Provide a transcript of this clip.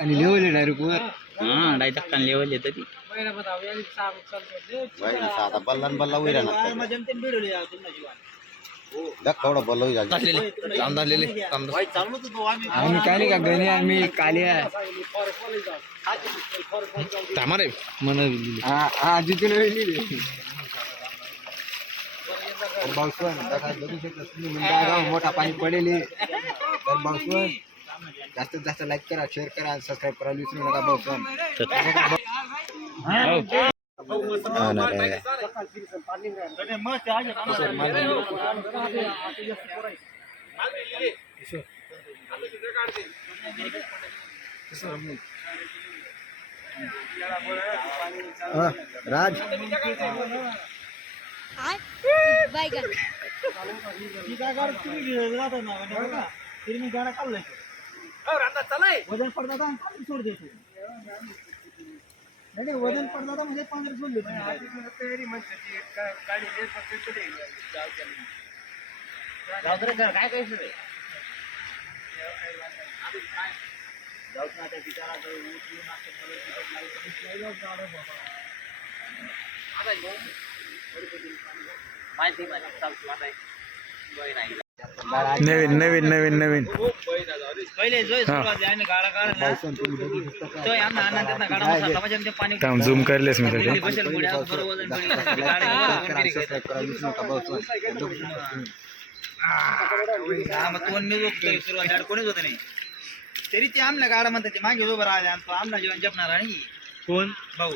आणि level direct वर. हा di धक्काने level येतं ती. आता बल्ला न बल्ला वैरा धक्का बल्ला होईल काम आम्ही. काय नाही आम्ही काल्या. मन हा आजीतून मोठा पाणी पडेल तर पाऊस जास्तीत जास्त लाईक करा शेअर करा सबस्क्राईब करा. विसरू नका बावसवन राज. वज़न पडता तर पाणी सोड देतो नाही नाही, वज़न पडता तर म्हणजे पाणी सोड देतो नवीन नवीन नवीन नवीन पहिले जो सुरुवात आहे आम्ही गाडा काढला तो आमना अण्णा त्यांना नवीन नवीन नवीन नवीन. थांब झूम करलेस मी त्याच्या तरी ते आमला गाडा म्हणतात ते मागे उभं राहिले आमला जीवन जपणार आणि कोण? भाऊ.